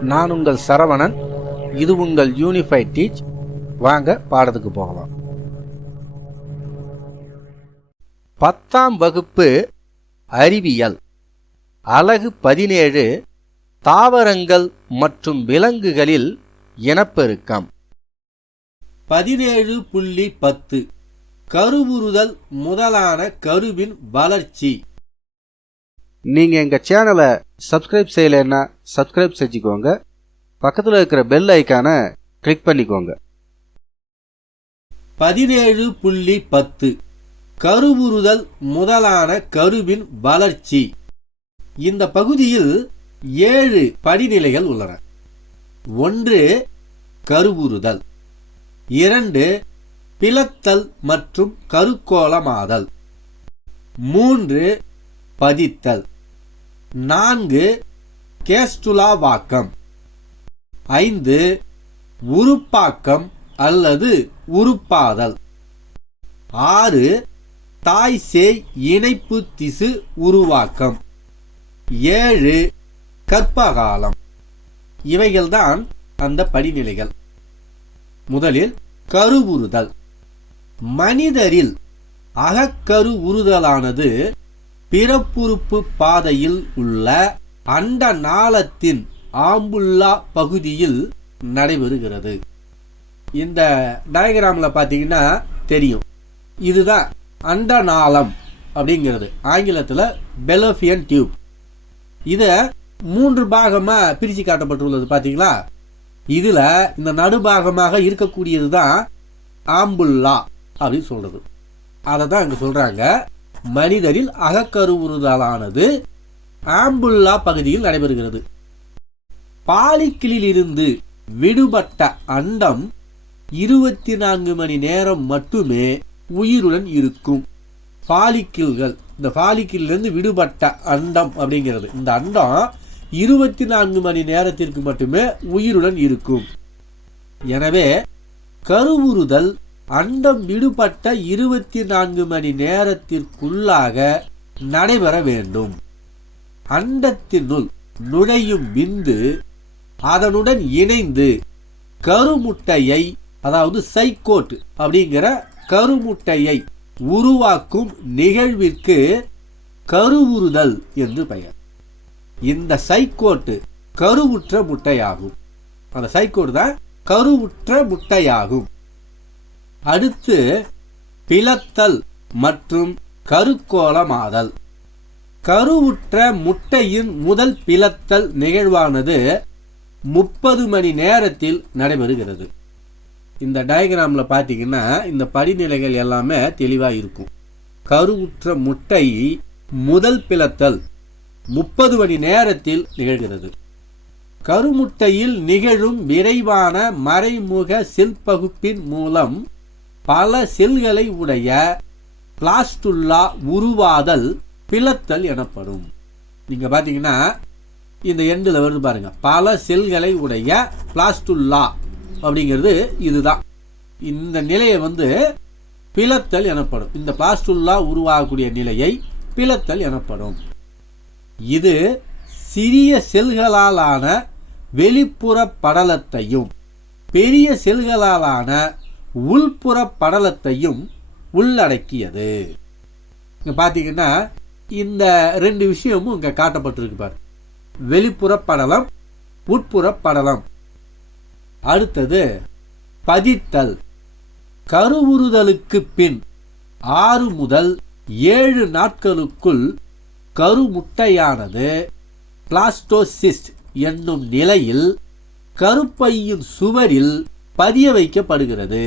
நான் உங்கள் சரவணன். இது உங்கள் யூனிஃபைட் டீச் வாங்க பாடத்துக்கு போகலாம். பத்தாம் வகுப்பு அறிவியல். அலகு பதினேழு தாவரங்கள் மற்றும் விலங்குகளில் இனப்பெருக்கம். பதினேழு புள்ளி பத்து கருவுறுதல் முதலான கருவின் வளர்ச்சி. நீங்கள் எங்கள் சேனலை சப்ஸ்கிரைப் செய்யலைன்னா சப்ஸ்கிரைப் செஞ்சுக்கோங்க. பக்கத்தில் இருக்கிற பெல் ஐக்கானை கிளிக் பண்ணிக்கோங்க. பதினேழு புள்ளி பத்து. கருவுறுதல் முதலான கருவின் வளர்ச்சி. இந்த பகுதியில் ஏழு படிநிலைகள் உள்ளன. ஒன்று கருவுறுதல். இரண்டு பிளத்தல் மற்றும் கருக்கோளமாதல். மூன்று பதித்தல். நான்கு கேஸ்டுலாவாக்கம் ஐந்து உருப்பாக்கம் அல்லது உருப்பாதல் ஆறு தாய் சேய் இணைப்பு திசு உருவாக்கம். ஏழு கற்பகாலம். இவைகள்தான் அந்த படிநிலைகள். முதலில் கருவுறுதல். மனிதரில் அகக்கரு உறுதலானது பிறப்புறுப்பு பாதையில் உள்ள அண்ட நாளத்தின் ஆம்புல்லா பகுதியில் நடைபெறுகிறது. இந்த டயக்ராமில் பார்த்தீங்கன்னா தெரியும். இதுதான் அண்ட நாளம் அப்படிங்கிறது. ஆங்கிலத்தில் பெலோஃபியன் டியூப் இதை மூன்று பாகமாக பிரித்து காட்டப்பட்டுள்ளது பார்த்தீங்களா? இதில் இந்த நடுபாகமாக இருக்கக்கூடியது தான் ஆம்புல்லா அப்படின்னு சொல்கிறது அதை தான் இங்கே சொல்கிறாங்க மனிதரில் அகக்கருவுறுதலானது ஆம்புல்லா பகுதியில் நடைபெறுகிறது. பாலிக்கிளிலிருந்து விடுபட்ட அண்டம் இருபத்தி நான்கு மணி நேரம் மட்டுமே உயிருடன் இருக்கும். பாலிக்கில்கள் இந்த பாலிக்கிலிருந்து விடுபட்ட அண்டம் அப்படிங்கிறது. இந்த அண்டம் இருபத்தி நான்கு மணி நேரத்திற்கு மட்டுமே உயிருடன் இருக்கும். எனவே கருவுறுதல் அண்டம் விடுபட்ட இருபத்தி நான்கு மணி நேரத்திற்குள்ளாக நடைபெற வேண்டும். அண்டத்தினுள் நுழையும் விந்து அதனுடன் இணைந்து கருமுட்டையை அதாவது சைக்கோட் அப்படிங்கிற கருமுட்டையை உருவாக்கும் நிகழ்விற்கு கருவுறுதல் என்று பெயர். இந்த சைக்கோட்டு கருவுற்ற முட்டையாகும். அந்த சைக்கோட்டு தான் கருவுற்ற முட்டையாகும். அடுத்து பிளத்தல் மற்றும் கருக்கோளமாதல். கருவுற்ற முட்டையின் முதல் பிளத்தல் நிகழ்வானது முப்பது மணி நேரத்தில் நடைபெறுகிறது. இந்த டயக்ராமில் பார்த்தீங்கன்னா இந்த படிநிலைகள் எல்லாமே தெளிவாக இருக்கும். கருவுற்ற முட்டை முதல் பிளத்தல் முப்பது மணி நேரத்தில் நிகழ்கிறது. கருமுட்டையில் நிகழும் விரைவான மறைமுக செல் பகுப்பின் மூலம் பல செல்களை உடைய பிளாஸ்டுல்லா உருவாதல் பிளத்தல் எனப்படும். நீங்க பாத்தீங்கன்னா இந்த எண்டில் வருது பாருங்க. பல செல்களை உடைய பிளாஸ்டுல்லா அப்படிங்கிறது இதுதான். இந்த நிலையை வந்து பிளத்தல் எனப்படும். இந்த பிளாஸ்டுல்லா உருவாகக்கூடிய நிலையை பிளத்தல் எனப்படும். இது சிறிய செல்களாலான வெளிப்புற படலத்தையும் பெரிய செல்களாலான உள்புற படலத்தையும் உள்ளடக்கியது. இங்கே பார்த்தீங்கன்னா இந்த ரெண்டு விஷயமும் இங்கே காட்டப்பட்டிருக்கு பார். வெளிப்புற படலம் உட்புற படலம். அடுத்தது பதித்தல். கருவுறுதலுக்கு பின் ஆறு முதல் ஏழு நாட்களுக்குள் கருமுட்டையானது. பிளாஸ்டோசிஸ்ட் என்னும் நிலையில் கருப்பையின் சுவரில் பதிய வைக்கப்படுகிறது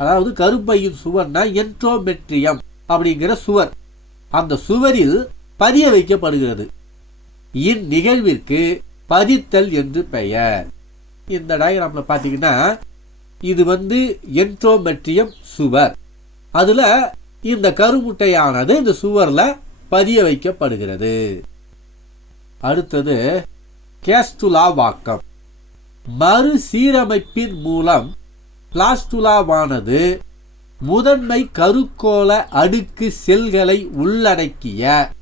அதாவது கருப்பையின் சுவர்னா என்ட்ரோமெட்ரியம் அப்படிங்கிற சுவர். அந்த சுவரில் பதிய வைக்கப்படுகிறது இந்நிகழ்விற்கு பதித்தல் என்று பெயர். இந்த டயக்ராமில் பார்த்தீங்கன்னா இது வந்து என்ட்ரோமெட்ரியம் சுவர். அதில் இந்த கருமுட்டையானது இந்த சுவரில் பதிய வைக்கப்படுகிறது அடுத்தது கேஸ்டுலா வாக்கம். மறுசீரமைப்பின் மூலம் பிளாஸ்டுலாவானது முதன்மை கருக்கோள அடுக்கு செல்களை உள்ளடக்கிய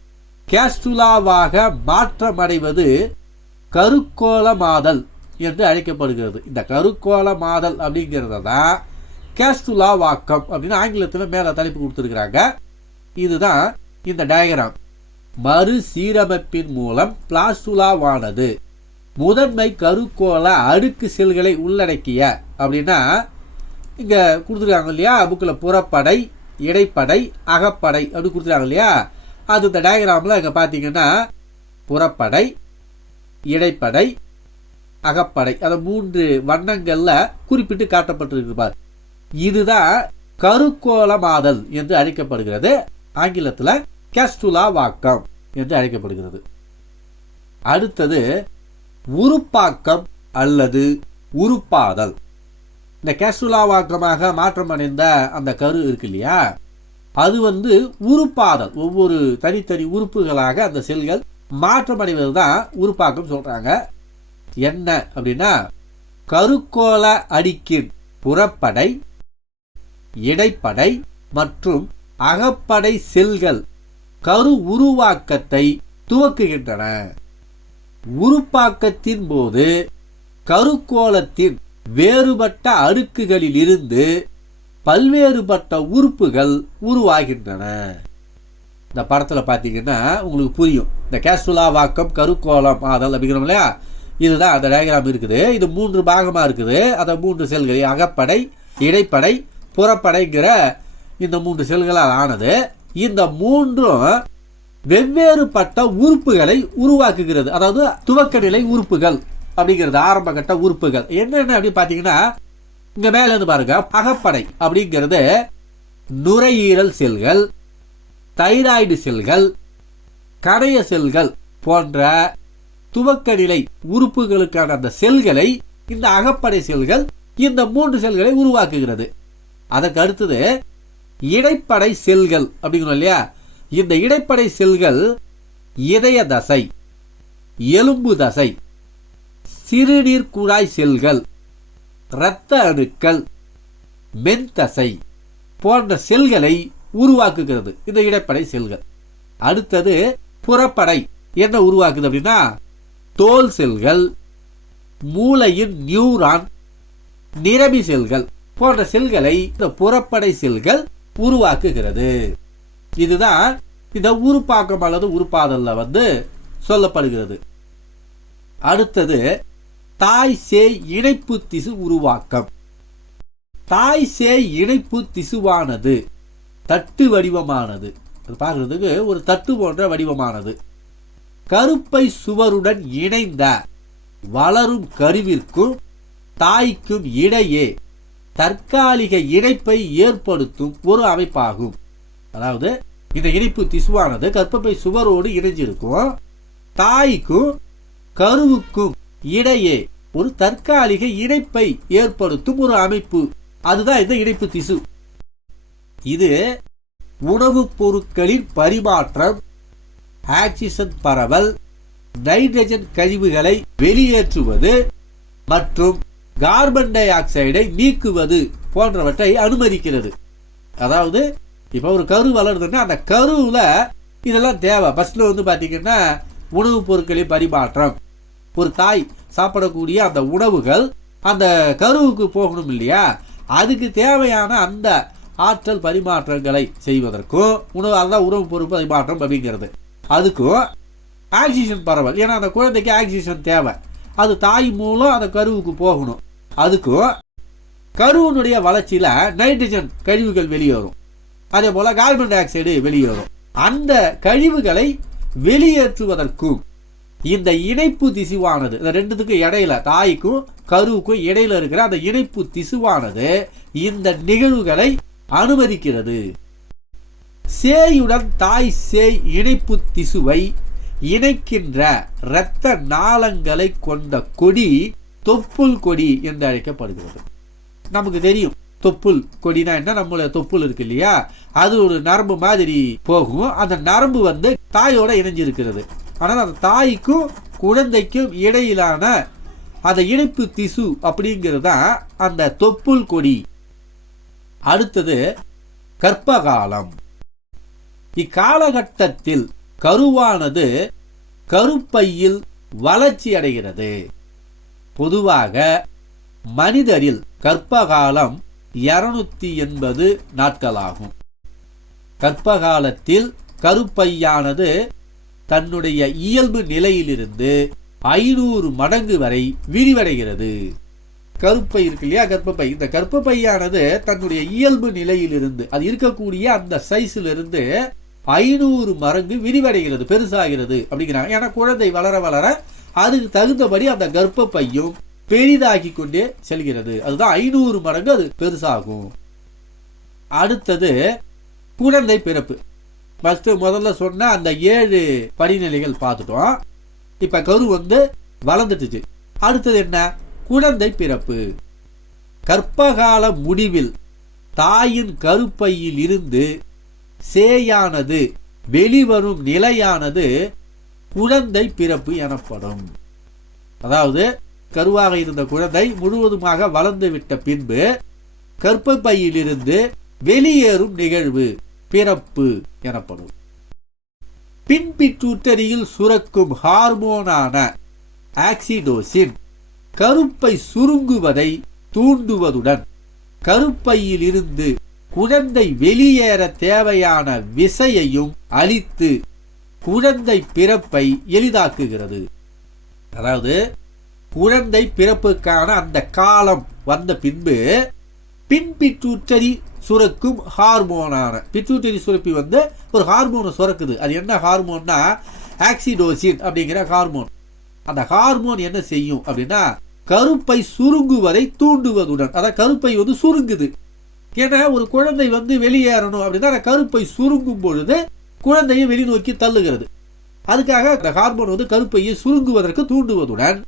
கேஸ்டுலாவாக மாற்றமடைவது கருக்கோளமாதல் என்று அழைக்கப்படுகிறது. இந்த கருக்கோளமாதல் அப்படிங்கிறத தான் கேஸ்டுலா வாக்கம் அப்படின்னு ஆங்கிலத்தில் மேலே தலைப்பு கொடுத்துருக்குறாங்க. இதுதான் இந்த டயக்ராம் மறுசீரமைப்பின் மூலம் பிளாஸ்டுலாவானது முதன்மை கருக்கோள அடுக்கு செல்களை உள்ளடக்கிய அப்படின்னா இங்கே கொடுத்துருக்காங்க இல்லையா? புக்கில் புறப்படை இடைப்படை அகப்படை அப்படின்னு கொடுத்துருக்காங்க இல்லையா? அது இந்த டயக்ராமில் இங்கே பார்த்தீங்கன்னா புறப்படை இடைப்படை அகப்படை அந்த மூன்று வண்ணங்களில் குறிப்பிட்டு காட்டப்பட்டிருக்கு பார். இதுதான் கருக்கோளமாதல் என்று அழைக்கப்படுகிறது. ஆங்கிலத்தில் கேஸ்டுலா வாக்கம் என்று அழைக்கப்படுகிறது. அடுத்தது உருப்பாக்கம் அல்லது உருப்பாதல் இந்த கேசுலாவாக்கமாக மாற்றம் அடைந்த அந்த கரு இருக்கு இல்லையா? அது வந்து உருப்பாதல் ஒவ்வொரு தனித்தனி உறுப்புகளாக அந்த செல்கள் மாற்றமடைவது தான் உருப்பாக்கம் சொல்றாங்க. என்ன அப்படின்னா கருக்கோள அடிக்கின் புறப்படை இடைப்படை மற்றும் அகப்படை செல்கள் கரு உருவாக்கத்தை துவக்குகின்றன. உருப்பாக்கத்தின் போது கருக்கோளத்தின் வேறுபட்ட அடுக்குகளில் இருந்து பல்வேறுபட்ட உறுப்புகள் உருவாகின்றன. இந்த படத்தில் பார்த்தீங்கன்னா உங்களுக்கு புரியும். இந்த கேஸ்டுலா வாக்கம் கருக்கோளம் ஆதல் அப்படிங்கிறோம் இல்லையா? இதுதான் அந்த டயக்ராம் இருக்குது. இது மூன்று பாகமாக இருக்குது. அந்த மூன்று செல்கள் அகப்படை இடைப்படை புறப்படைங்கிற இந்த மூன்று செல்களால் ஆனது. இந்த மூன்றும் வெவ்வேறுபட்ட உறுப்புகளை உருவாக்குகிறது. அதாவது துவக்க நிலை உறுப்புகள் அப்படிங்கிறது ஆரம்ப கட்ட உறுப்புகள். என்னென்ன அப்படின்னு பார்த்தீங்கன்னா இங்க மேல இருந்து பாருங்க அகப்படை அப்படிங்கிறது நுரையீரல் செல்கள் தைராய்டு செல்கள் கடைய செல்கள் போன்ற துவக்க நிலை உறுப்புகளுக்கான அந்த செல்களை இந்த அகப்படை செல்கள் இந்த மூன்று செல்களை உருவாக்குகிறது. அதற்கு அடுத்தது இடைப்படை செல்கள் அப்படிங்கிறோம் இல்லையா? இந்த இடைப்படை செல்கள் இதய தசை எலும்பு தசை சிறுநீர் குழாய் செல்கள் இரத்த அணுக்கள் மென்தசை போன்ற செல்களை உருவாக்குகிறது. இந்த இடைப்படை செல்கள். அடுத்தது புறப்படை என்ன உருவாக்குது அப்படின்னா தோல் செல்கள் மூளையின் நியூரான் நிரபி செல்கள் போன்ற செல்களை இந்த புறப்படை செல்கள் உருவாக்குகிறது. இதுதான் இந்த உருப்பாக்கம் அல்லது உருப்பாதல்ல வந்து சொல்லப்படுகிறது. அடுத்தது தாய் சேய் இணைப்பு திசு உருவாக்கம். தாய் சேய் இணைப்பு திசுவானது தட்டு வடிவமானது. அது பார்க்கறதுக்கு ஒரு தட்டு போன்ற வடிவமானது. கருப்பை சுவருடன் இணைந்த வளரும் கருவிற்கும் தாய்க்கும் இடையே தற்காலிக இணைப்பை ஏற்படுத்தும் ஒரு அமைப்பாகும். அதாவது இந்த இணைப்பு திசுவானது கர்ப்பப்பை சுவரோடு இணைஞ்சிருக்கும். தாய்க்கும் கருவுக்கும் இடையே ஒரு தற்காலிக இணைப்பை ஏற்படுத்தும் ஒரு அமைப்பு. அதுதான் இந்த இணைப்பு திசு. இது உணவுப் பொருட்களின் பரிமாற்றம் ஆக்சிஜன் பரவல் நைட்ரஜன் கழிவுகளை வெளியேற்றுவது மற்றும் கார்பன் டை ஆக்சைடை நீக்குவது போன்றவற்றை அனுமதிக்கிறது. அதாவது இப்போ ஒரு கரு வளருதுன்னா அந்த கருவில் இதெல்லாம் தேவை. ஃபஸ்ட்டில் வந்து பார்த்திங்கன்னா உணவுப் பொருட்களின் பரிமாற்றம். ஒரு தாய் சாப்பிடக்கூடிய அந்த உணவுகள் அந்த கருவுக்கு போகணும் இல்லையா? அதுக்கு தேவையான அந்த ஆற்றல் பரிமாற்றங்களை செய்வதற்கும் உணவு அதுதான் உணவு பொருள் பரிமாற்றம் அப்படிங்கிறது. அதுக்கும் ஆக்சிஜன் பரவல். ஏன்னா அந்த குழந்தைக்கு ஆக்சிஜன் தேவை. அது தாய் மூலம் அந்த கருவுக்கு போகணும். அதுக்கும் கருவினுடைய வளர்ச்சியில் நைட்ரஜன் கழிவுகள் வெளியேறும். அதே போல் கார்பன் டை ஆக்சைடு வெளியேறும். அந்த கழிவுகளை வெளியேற்றுவதற்கும் இந்த இணைப்பு திசுவானது இந்த ரெண்டுத்துக்கும் இடையில தாய்க்கும் கருவுக்கும் இடையில இருக்கிற அந்த இணைப்பு திசுவானது இந்த நிகழ்வுகளை அனுமதிக்கிறது. சேயுடன் தாய் சேய் இணைப்பு திசுவை இணைக்கின்ற இரத்த நாளங்களை கொண்ட கொடி தொப்புள் கொடி என்று அழைக்கப்படுகிறது. நமக்கு தெரியும் தொப்புள் கொடினா என்ன? நம்மள தொப்புள் இருக்கு இல்லையா? அது ஒரு நரம்பு மாதிரி போகும். அந்த நரம்பு வந்து தாயோட இணைஞ்சிருக்கிறது. ஆனால் அந்த தாய்க்கும் குழந்தைக்கும் இடையிலான அந்த இணைப்பு திசு அப்படிங்கிறது தான் அந்த தொப்புள் கொடி. அடுத்தது கற்பகாலம் இக்காலகட்டத்தில் கருவானது கருப்பையில் வளர்ச்சி அடைகிறது. பொதுவாக மனிதரில் கற்பகாலம் இருநூத்தி எண்பது நாட்களாகும். கர்ப்பகாலத்தில் கருப்பையானது தன்னுடைய இயல்பு நிலையிலிருந்து ஐநூறு மடங்கு வரை விரிவடைகிறது. கருப்பை இருக்கு இல்லையா கர்ப்பப்பை? இந்த கர்ப்பப்பையானது தன்னுடைய இயல்பு நிலையிலிருந்து அது இருக்கக்கூடிய அந்த சைஸிலிருந்து ஐநூறு மடங்கு விரிவடைகிறது பெருசாகிறது அப்படிங்கிறாங்க. ஏன்னா குழந்தை வளர வளர அதுக்கு தகுந்தபடி அந்த கர்ப்பப்பையும் பெரிதாக்கி கொண்டே செல்கிறது. அதுதான் ஐநூறு மடங்கு அது பெருசாகும். அடுத்தது குழந்தை பிறப்பு. ஃபஸ்ட்டு முதல்ல சொன்ன அந்த ஏழு படிநிலைகள் பார்த்துட்டோம். இப்ப கரு வந்து வளர்ந்துட்டுச்சு. அடுத்தது என்ன? குழந்தை பிறப்பு. கற்பகால முடிவில் தாயின் கருப்பையில் இருந்து சேயானது வெளிவரும் நிலையானது குழந்தை பிறப்பு எனப்படும். அதாவது கருவாக இருந்த குழந்தை முழுவதுமாக வளர்ந்து விட்ட பின்பு கர்ப்பப்பையிலிருந்து வெளியேறும் நிகழ்வு பிறப்பு எனப்படும். பின்பிற்றூட்டரியில் சுரக்கும் ஹார்மோனான ஆக்சிடோசின் கருப்பை சுருங்குவதை தூண்டுவதுடன் கருப்பையில் இருந்து குழந்தை வெளியேற தேவையான விசையையும் அளித்து குழந்தை பிறப்பை எளிதாக்குகிறது. அதாவது குழந்தை பிறப்புக்கான அந்த காலம் வந்த பின்பு பின்பிற்றூற்றரி சுரக்கும் ஹார்மோனான பிட்யூட்டரி சுரப்பி வந்து ஒரு ஹார்மோனை சுரக்குது. அது என்ன ஹார்மோன்னா ஆக்சிடோசின் அப்படிங்கிற ஹார்மோன். அந்த ஹார்மோன் என்ன செய்யும் அப்படின்னா கருப்பை சுருங்குவதை தூண்டுவதுடன் அதான் கருப்பை வந்து சுருங்குது. ஏன்னா ஒரு குழந்தை வந்து வெளியேறணும் அப்படின்னா அந்த கருப்பை சுருங்கும் பொழுது குழந்தையை வெளிநோக்கி தள்ளுகிறது. அதுக்காக அந்த ஹார்மோன் வந்து கருப்பையை சுருங்குவதற்கு தூண்டுவதுடன்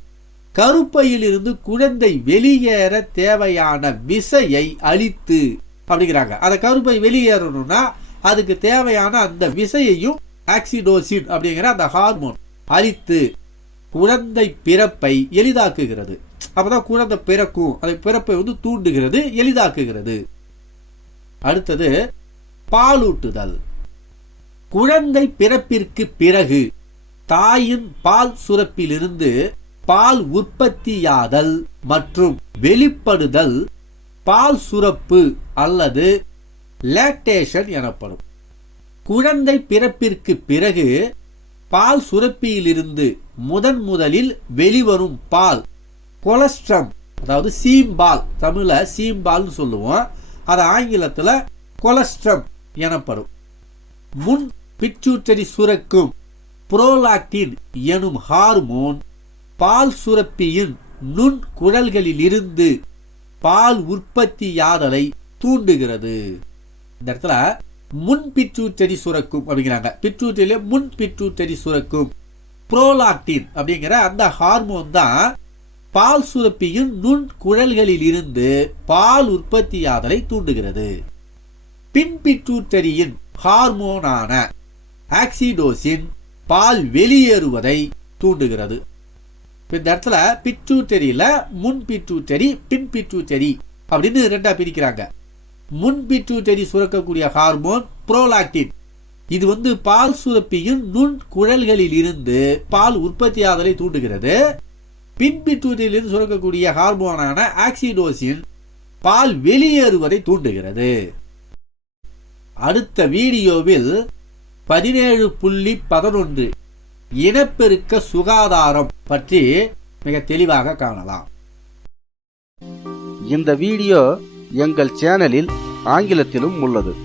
கருப்பையிலிருந்து குழந்தை வெளியேற தேவையான விசையை அளித்து அப்படிங்கிறாங்க. அந்த கருப்பை வெளியேறணும்னா அதுக்கு தேவையான அந்த விசையையும் ஆக்சிடோசின் அப்படிங்கிற அந்த ஹார்மோன் அளித்து குழந்தை பிறப்பை எளிதாக்குகிறது. அப்பதான் குழந்தை பிறக்கும். அந்த பிறப்பை வந்து தூண்டுகிறது எளிதாக்குகிறது. அடுத்தது பாலூட்டுதல். குழந்தை பிறப்பிற்கு பிறகு தாயின் பால் சுரப்பிலிருந்து பால் உற்பத்தியாதல் மற்றும் வெளிப்படுதல் பால் சுரப்பு அல்லது லேக்டேஷன் எனப்படும். குழந்தை பிறப்பிற்கு பிறகு பால் சுரப்பியிலிருந்து முதன் முதலில் வெளிவரும் பால் கொலஸ்ட்ரம் அதாவது சீம்பால் தமிழ்ல சீம்பால்னு சொல்லுவோம். அது ஆங்கிலத்தில் கொலஸ்ட்ரம் எனப்படும். முன் பிச்சூட்டரி சுரக்கும் புரோலாக்டின் எனும் ஹார்மோன் பால் சுரப்பியின் நுண் குழல்களிலிருந்து பால் உற்பத்தியாதலை தூண்டுகிறது. இந்த இடத்துல முன் பிட்யூட்டரி சுரக்கும் அப்படிங்கிறாங்க. பிட்யூட்டரியில முன் பிட்யூட்டரி சுரக்கும் புரோலாக்டின் அப்படிங்கிற அந்த ஹார்மோன் தான் பால் சுரப்பியின் நுண் குழல்களில் இருந்து பால் உற்பத்தியாதலை தூண்டுகிறது. பின் பிட்யூட்டரியின் ஹார்மோனான ஆக்சிடோசின் பால் வெளியேறுவதை தூண்டுகிறது. இப்போ இந்த இடத்துல பிட்யூட்டரியில முன் பிட்யூட்டரி பின் பிட்யூட்டரி அப்படின்னு ரெண்டாக பிரிக்கிறாங்க. முன் பிட்யூட்டரி சுரக்கக்கூடிய ஹார்மோன் புரோலாக்டின் இது வந்து பால் சுரப்பியின் நுண் குழல்களில் இருந்து பால் உற்பத்தியாதலை தூண்டுகிறது. பின் சுரக்கக்கூடிய ஹார்மோனான ஆக்சிடோசின் பால் வெளியேறுவதை தூண்டுகிறது. அடுத்த வீடியோவில் பதினேழு புள்ளி பதினொன்று இனப்பெருக்க சுகாதாரம் பற்றி மிக தெளிவாக காணலாம். இந்த வீடியோ எங்கள் சேனலில் ஆங்கிலத்திலும் உள்ளது.